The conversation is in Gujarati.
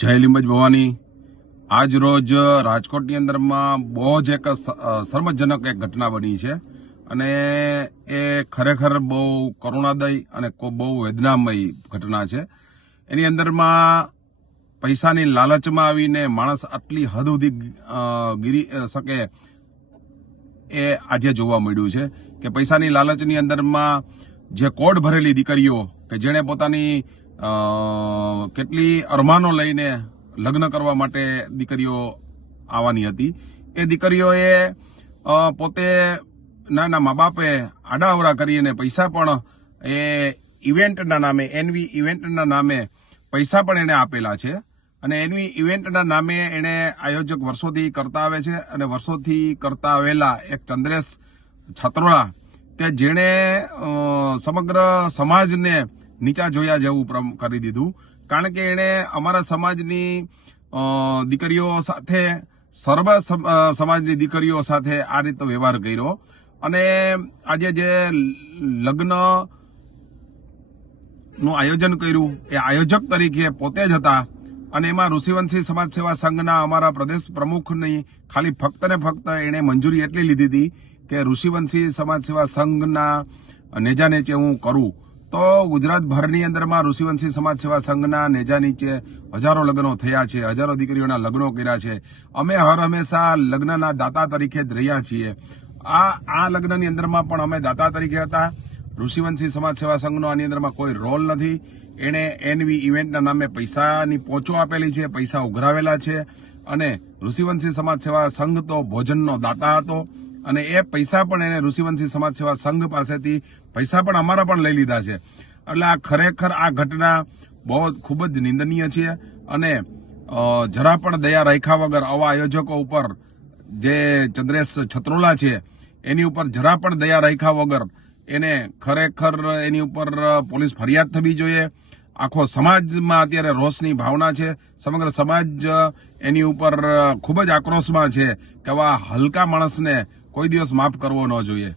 જય લીંબજ ભવાની। આજ રોજ રાજકોટની અંદરમાં બહુ જ એક શરમજનક એક ઘટના બની છે અને એ ખરેખર બહુ કરુણાદય અને બહુ વેદનામય ઘટના છે। એની અંદરમાં પૈસાની લાલચમાં આવીને માણસ આટલી હદ સુધી ગીરી શકે એ આજે જોવા મળ્યું છે કે પૈસાની લાલચની અંદરમાં જે કોડ ભરેલી દીકરીઓ કે જેણે પોતાની કેટલી અરમાનો લઈને લગ્ન કરવા માટે દીકરીઓ આવવાની હતી, એ દીકરીઓએ પોતે નાના મા બાપે આડાઅવળા કરીને પૈસા પણ એ ઇવેન્ટના નામે એનવી ઇવેન્ટના નામે પૈસા પણ એને આપેલા છે અને એનવી ઇવેન્ટના નામે એને આયોજક વર્ષોથી કરતા આવે છે અને વર્ષોથી કરતા આવેલા એક ચંદ્રેશ છત્રોલા કે જેણે સમગ્ર સમાજને નીચા જોયા જેવું કરી દીધું, કારણ કે એણે અમારા સમાજની દીકરીઓ સાથે સર્વ સમાજની દીકરીઓ સાથે આ રીતનો વ્યવહાર કર્યો અને આજે જે લગ્ન નું આયોજન કર્યું એ આયોજક તરીકે પોતે જ હતા અને એમાં ઋષિવંશી સમાજ સેવા સંઘના અમારા પ્રદેશ પ્રમુખની ખાલી ફક્ત ને ફક્ત એણે મંજૂરી એટલી લીધી હતી કે ઋષિવંશી સમાજ સેવા સંઘના નેજા નીચે હું કરું, તો ગુજરાતભરની અંદરમાં ઋષિવંશી સમાજ સેવા સંઘના નેજા નીચે હજારો લગ્નો થયા છે, હજારો દીકરીઓના લગ્નો કર્યા છે। અમે હર હંમેશા લગ્નના દાતા તરીકે જ રહ્યા છીએ। આ લગ્નની અંદરમાં પણ અમે દાતા તરીકે હતા। ઋષિવંશી સમાજ સેવા સંઘનો આની અંદરમાં કોઈ રોલ નથી। એણે એનવી ઇવેન્ટના નામે પૈસાની પહોંચો આપેલી છે, પૈસા ઉઘરાવેલા છે અને ઋષિવંશી સમાજ સેવા સંઘ તો ભોજનનો દાતા હતો અને એ પૈસા પણ એને ઋષિવંશી સમાજ સેવા સંઘ પાસેથી પૈસા પણ અમારા પણ લઈ લીધા છે। એટલે આ ખરેખર આ ઘટના બહુ ખૂબ જ નિંદનીય છે અને જરા પણ દયા રાખ્યા વગર આવા આયોજકો ઉપર જે ચંદ્રેશ છત્રોલા છે એની ઉપર જરા પણ દયા રાખ્યા વગર એને ખરેખર એની ઉપર પોલીસ ફરિયાદ થવી જોઈએ। આખો સમાજમાં અત્યારે રોષની ભાવના છે, સમગ્ર સમાજ એની ઉપર ખૂબ જ આક્રોશમાં છે કે આવા હલકા માણસને કોઈ દિવસ માફ કરવો ન જોઈએ।